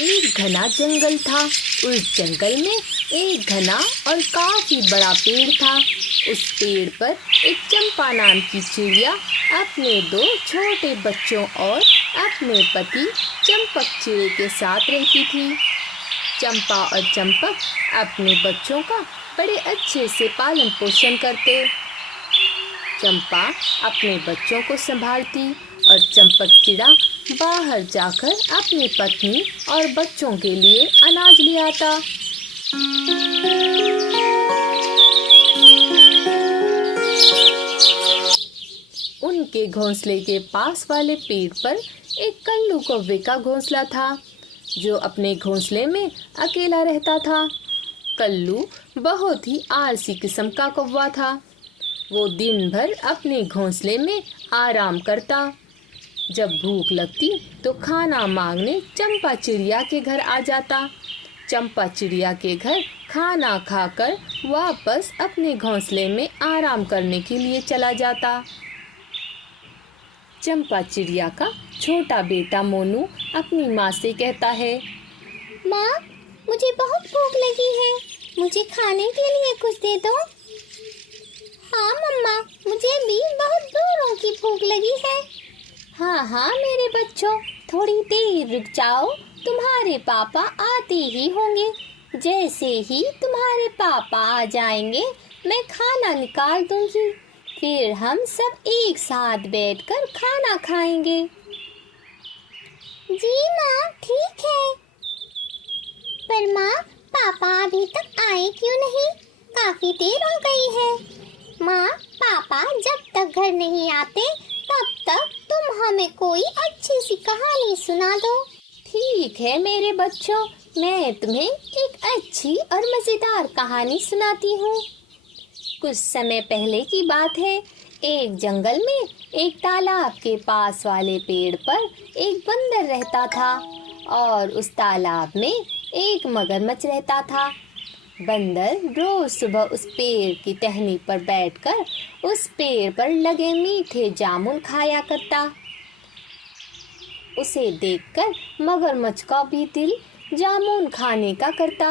एक घना जंगल था। उस जंगल में एक घना और काफी बड़ा पेड़ था। उस पेड़ पर एक चंपा नाम की चिड़िया अपने दो छोटे बच्चों और अपने पति चंपक चिड़े के साथ रहती थी। चंपा और चंपक अपने बच्चों का बड़े अच्छे से पालन पोषण करते। चंपा अपने बच्चों को संभालती और चंपक चिड़ा बाहर जाकर अपनी पत्नी और बच्चों के लिए अनाज ले आता। उनके घोंसले के पास वाले पेड़ पर एक कल्लू कौवे का घोंसला था, जो अपने घोंसले में अकेला रहता था। कल्लू बहुत ही आलसी किस्म का कौवा था। वो दिन भर अपने घोंसले में आराम करता। जब भूख लगती तो खाना मांगने चंपा चिड़िया के घर आ जाता। चंपा चिड़िया के घर खाना खाकर वापस अपने घोंसले में आराम करने के लिए चला जाता। चंपा चिड़िया का छोटा बेटा मोनू अपनी माँ से कहता है, माँ, मुझे बहुत भूख लगी है, मुझे खाने के लिए कुछ दे दो। हाँ मम्मा, मुझे भी बहुत जोरों की भूख लगी है। हाँ हाँ मेरे बच्चों, थोड़ी देर रुक जाओ, तुम्हारे पापा आते ही होंगे। जैसे ही तुम्हारे पापा आ जाएंगे मैं खाना निकाल दूंगी, फिर हम सब एक साथ बैठकर खाना खाएंगे। जी माँ, ठीक है। पर माँ, पापा अभी तक आए क्यों नहीं? काफी देर हो गई है। माँ, पापा जब तक घर नहीं आते तब तक तुम हमें कोई अच्छी सी कहानी सुना दो। ठीक है मेरे बच्चों, मैं तुम्हें एक अच्छी और मजेदार कहानी सुनाती हूँ। कुछ समय पहले की बात है। एक जंगल में एक तालाब के पास वाले पेड़ पर एक बंदर रहता था और उस तालाब में एक मगरमच्छ रहता था। बंदर रोज सुबह उस पेड़ की टहनी पर बैठकर उस पेड़ पर लगे मीठे जामुन खाया करता। उसे देखकर मगरमच्छ का भी दिल जामुन खाने का करता।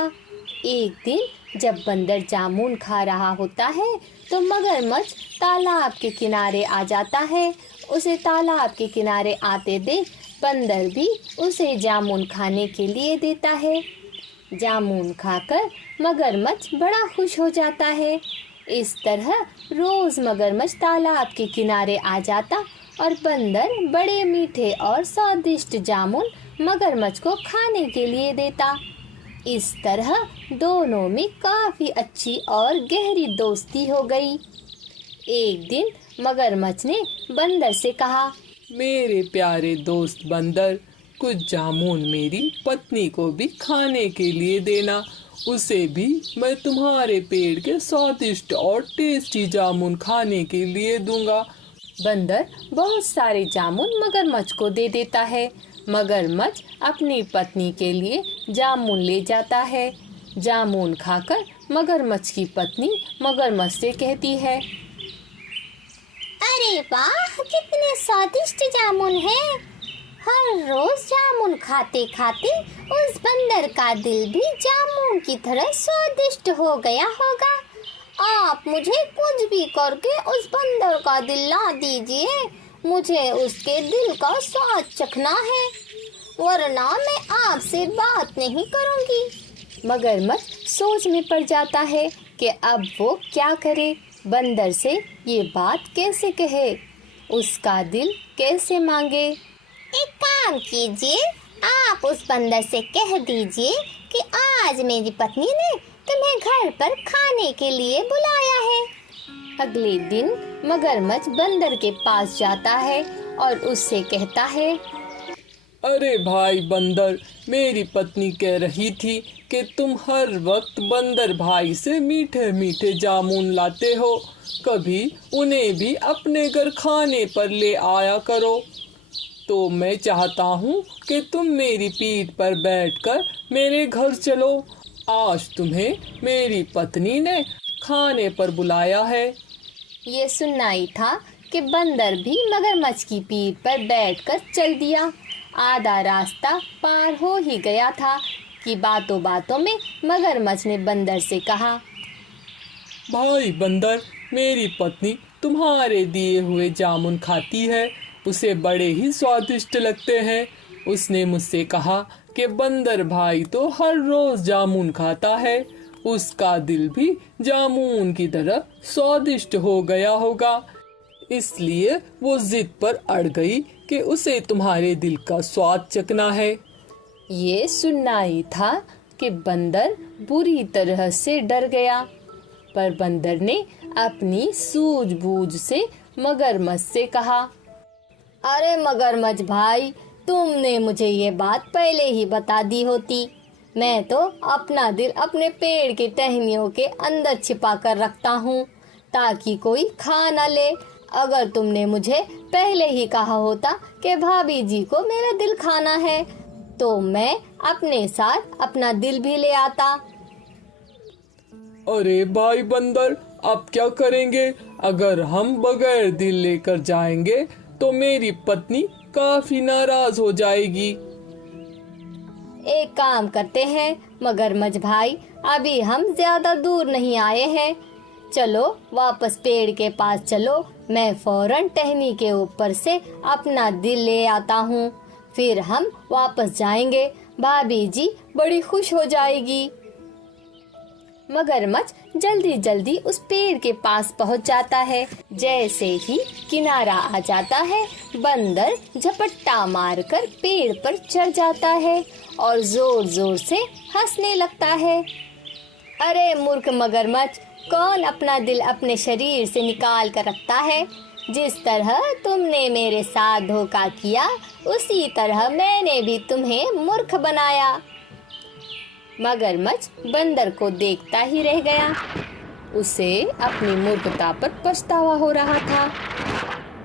एक दिन जब बंदर जामुन खा रहा होता है तो मगरमच्छ तालाब के किनारे आ जाता है। उसे तालाब के किनारे आते देख बंदर भी उसे जामुन खाने के लिए देता है। जामुन खाकर मगरमच्छ बड़ा खुश हो जाता है। इस तरह रोज मगरमच्छ तालाब के किनारे आ जाता और बंदर बड़े मीठे और स्वादिष्ट जामुन मगरमच्छ को खाने के लिए देता। इस तरह दोनों में काफी अच्छी और गहरी दोस्ती हो गई। एक दिन मगरमच्छ ने बंदर से कहा, मेरे प्यारे दोस्त बंदर, कुछ जामुन मेरी पत्नी को भी खाने के लिए देना। उसे भी मैं तुम्हारे पेड़ के स्वादिष्ट और टेस्टी जामुन खाने के लिए दूंगा। बंदर बहुत सारे जामुन मगरमच्छ को दे देता है। मगरमच्छ अपनी पत्नी के लिए जामुन ले जाता है। जामुन खाकर मगरमच्छ की पत्नी मगरमच्छ से कहती है, अरे वाह, कितने स्वादिष्ट जामुन हैं। हर रोज जामुन खाते खाते उस बंदर का दिल भी जामुन की तरह स्वादिष्ट हो गया होगा। आप मुझे कुछ भी करके उस बंदर का दिल ला दीजिए, मुझे उसके दिल का स्वाद चखना है, वरना मैं आपसे बात नहीं करूंगी। मगरमच्छ सोच में पड़ जाता है कि अब वो क्या करे, बंदर से ये बात कैसे कहे, उसका दिल कैसे मांगे। एक काम कीजिए, आप उस बंदर से कह दीजिए कि आज मेरी पत्नी ने तुम्हें घर पर खाने के लिए बुलाया है। अगले दिन मगरमच्छ बंदर के पास जाता है और उससे कहता है, अरे भाई बंदर, मेरी पत्नी कह रही थी कि तुम हर वक्त बंदर भाई से मीठे मीठे जामुन लाते हो, कभी उन्हें भी अपने घर खाने पर ले आया करो। तो मैं चाहता हूँ कि तुम मेरी पीठ पर बैठकर मेरे घर चलो। आज तुम्हें मेरी पत्नी ने खाने पर बुलाया है। ये सुनना ही था कि बंदर भी मगरमच्छ की पीठ पर बैठकर चल दिया। आधा रास्ता पार हो ही गया था कि बातों बातों में मगरमच्छ ने बंदर से कहा, भाई बंदर, मेरी पत्नी तुम्हारे दिए हुए जामुन खाती है, उसे बड़े ही स्वादिष्ट लगते हैं। उसने मुझसे कहा कि बंदर भाई तो हर रोज जामुन खाता है, उसका दिल भी जामुन की तरह स्वादिष्ट हो गया होगा, इसलिए वो जिद पर अड़ गई कि उसे तुम्हारे दिल का स्वाद चखना है। ये सुनना ही था कि बंदर बुरी तरह से डर गया, पर बंदर ने अपनी सूझबूझ से मगरमच्छ से कहा, अरे मगरमच्छ भाई, तुमने मुझे ये बात पहले ही बता दी होती, मैं तो अपना दिल अपने पेड़ की टहनियों के अंदर छिपा कर रखता हूँ ताकि कोई खा न ले। अगर तुमने मुझे पहले ही कहा होता कि भाभी जी को मेरा दिल खाना है तो मैं अपने साथ अपना दिल भी ले आता। अरे भाई बंदर, अब क्या करेंगे? अगर हम बगैर दिल लेकर जाएंगे तो मेरी पत्नी काफी नाराज हो जाएगी। एक काम करते हैं मगरमच्छ भाई, अभी हम ज्यादा दूर नहीं आए हैं, चलो वापस पेड़ के पास चलो, मैं फौरन टहनी के ऊपर से अपना दिल ले आता हूँ, फिर हम वापस जाएंगे, भाभी जी बड़ी खुश हो जाएगी। मगरमच्छ जल्दी जल्दी उस पेड़ के पास पहुंच जाता है। जैसे ही किनारा आ जाता है, बंदर झपट्टा मारकर पेड़ पर चढ़ जाता है और जोर जोर से हंसने लगता है। अरे मूर्ख मगरमच्छ, कौन अपना दिल अपने शरीर से निकाल कर रखता है? जिस तरह तुमने मेरे साथ धोखा किया, उसी तरह मैंने भी तुम्हें मूर्ख बनाया। मगरमच्छ बंदर को देखता ही रह गया। उसे अपनी मूर्खता पर पछतावा हो रहा था।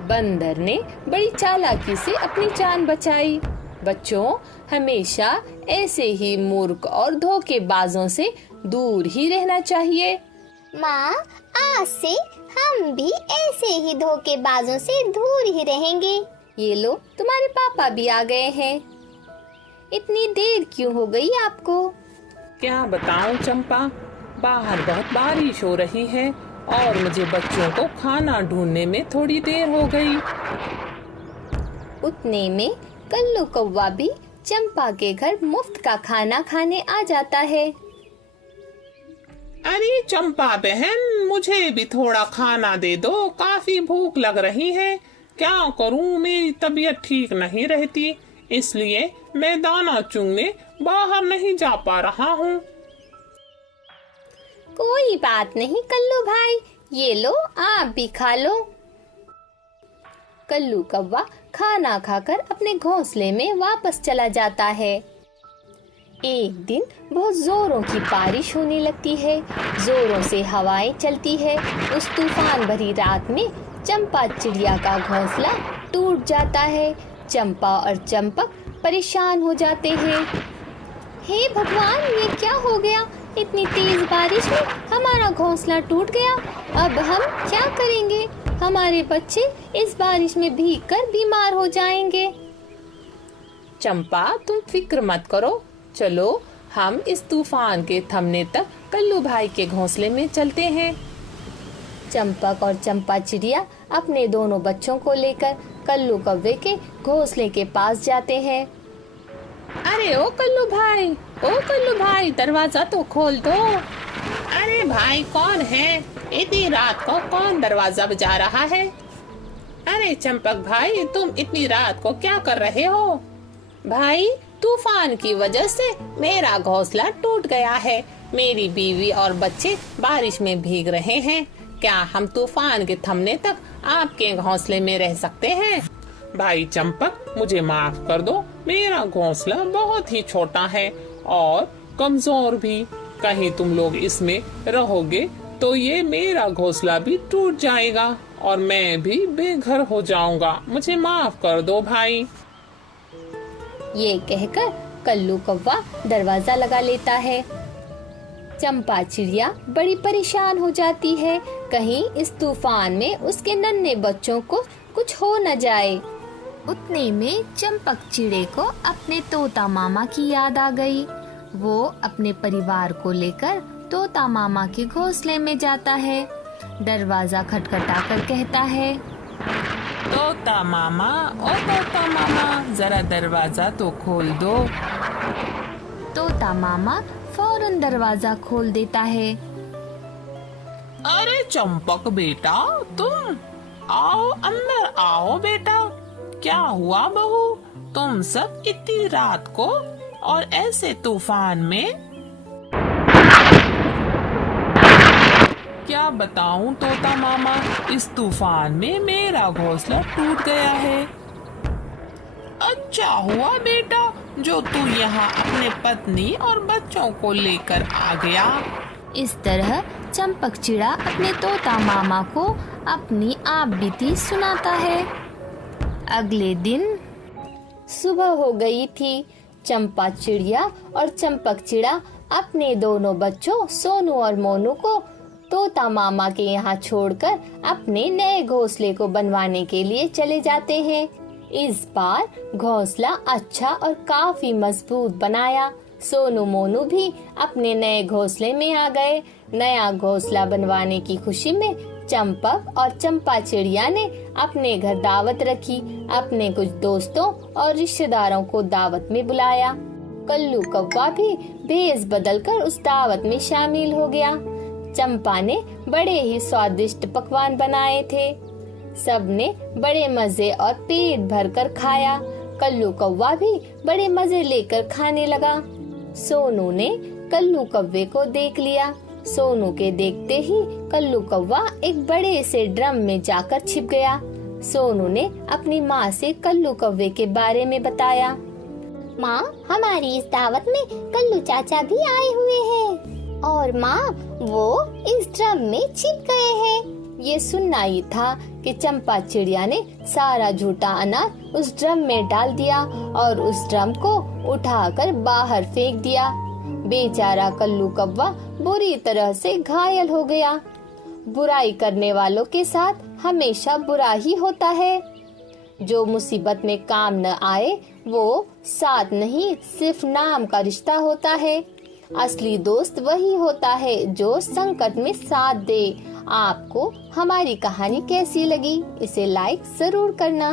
बंदर ने बड़ी चालाकी से अपनी जान बचाई। बच्चों, हमेशा ऐसे ही मूर्ख और धोखेबाजों से दूर ही रहना चाहिए। माँ, आज से हम भी ऐसे ही धोखेबाजों से दूर ही रहेंगे। ये लो, तुम्हारे पापा भी आ गए हैं। इतनी देर क्यों हो गई आपको? क्या बताऊं चंपा, बाहर बहुत बारिश हो रही है और मुझे बच्चों को खाना ढूंढने में थोड़ी देर हो गई। उतने में कल्लू कौवा भी चंपा के घर मुफ्त का खाना खाने आ जाता है। अरे चंपा बहन, मुझे भी थोड़ा खाना दे दो, काफी भूख लग रही है। क्या करूं, मेरी तबीयत ठीक नहीं रहती, इसलिए मैं दाना चुगने बाहर नहीं जा पा रहा हूँ। कोई बात नहीं कल्लू भाई, ये लो, आप भी खा लो। कल्लू कौवा खाना खाकर अपने घोंसले में वापस चला जाता है। एक दिन बहुत जोरों की बारिश होने लगती है, जोरों से हवाएं चलती है। उस तूफान भरी रात में चंपा चिड़िया का घोंसला टूट जाता है। चंपा और चंपक परेशान हो जाते हैं। हे भगवान, ये क्या हो गया? इतनी तेज बारिश में हमारा घोंसला टूट गया। अब हम क्या करेंगे? हमारे बच्चे इस बारिश में भीगकर बीमार हो जाएंगे। चंपा, तुम फिक्र मत करो, चलो हम इस तूफान के थमने तक कल्लू भाई के घोंसले में चलते हैं। चंपक और चंपा चिड़िया अपने दोनों बच्चों को लेकर कल्लू कौवे के घोंसले के पास जाते हैं। अरे ओ कल्लू भाई, दरवाजा तो खोल दो। अरे भाई, कौन है? इतनी रात को कौन दरवाजा बजा रहा है? अरे चंपक भाई, तुम इतनी रात को क्या कर रहे हो? भाई, तूफान की वजह से मेरा घोंसला टूट गया है। मेरी बीवी और बच्चे बारिश में भीग रहे हैं। क्या हम तूफान के थमने तक आपके घोंसले में रह सकते हैं? भाई चंपक, मुझे माफ कर दो, मेरा घोंसला बहुत ही छोटा है और कमजोर भी। कहीं तुम लोग इसमें रहोगे तो ये मेरा घोंसला भी टूट जाएगा और मैं भी बेघर हो जाऊंगा। मुझे माफ कर दो भाई। ये कहकर कल्लू कौवा दरवाजा लगा लेता है। चंपा चिड़िया बड़ी परेशान हो जाती है, कहीं इस तूफान में उसके नन्हे बच्चों को कुछ हो न जाए। उतने में चंपक चिड़े को अपने तोता मामा की याद आ गई। वो अपने परिवार को लेकर तोता मामा के घोंसले में जाता है। दरवाजा खटखटाकर कहता है, तोता मामा, ओ तोता मामा, जरा दरवाजा तो खोल दो। तोता मामा फौरन दरवाजा खोल देता है। अरे चंपक बेटा, तुम आओ, अंदर आओ बेटा। क्या हुआ बहू, तुम सब इतनी रात को और ऐसे तूफान में? क्या बताऊं तोता मामा, इस तूफान में मेरा घोंसला टूट गया है। अच्छा हुआ बेटा जो तू यहाँ अपने पत्नी और बच्चों को लेकर आ गया। इस तरह चंपक चिड़ा अपने तोता मामा को अपनी आप बीती सुनाता है। अगले दिन सुबह हो गई थी। चंपा चिड़िया और चंपक चिड़ा अपने दोनों बच्चों सोनू और मोनू को तोता मामा के यहाँ छोड़कर अपने नए घोंसले को बनवाने के लिए चले जाते हैं। इस बार घोंसला अच्छा और काफी मजबूत बनाया। सोनू मोनू भी अपने नए घोंसले में आ गए। नया घोंसला बनवाने की खुशी में चंपक और चंपा चिड़िया ने अपने घर दावत रखी। अपने कुछ दोस्तों और रिश्तेदारों को दावत में बुलाया। कल्लू कौवा भी भेष बदलकर उस दावत में शामिल हो गया। चंपा ने बड़े ही स्वादिष्ट पकवान बनाए थे। सबने बड़े मजे और पेट भरकर खाया। कल्लू कौवा भी बड़े मजे लेकर खाने लगा। सोनू ने कल्लू कौवे को देख लिया। सोनू के देखते ही कल्लू कौवा एक बड़े से ड्रम में जाकर छिप गया। सोनू ने अपनी माँ से कल्लू कौवे के बारे में बताया। माँ, हमारी इस दावत में कल्लू चाचा भी आए हुए हैं और माँ वो इस ड्रम में छिप गए हैं। ये सुनना ही था कि चंपा चिड़िया ने सारा झूठा अनार उस ड्रम में डाल दिया और उस ड्रम को उठाकर बाहर फेंक दिया। बेचारा कल्लू कौवा बुरी तरह से घायल हो गया। बुराई करने वालों के साथ हमेशा बुरा ही होता है। जो मुसीबत में काम न आए वो साथ नहीं, सिर्फ नाम का रिश्ता होता है। असली दोस्त वही होता है जो संकट में साथ दे। आपको हमारी कहानी कैसी लगी? इसे लाइक जरूर करना।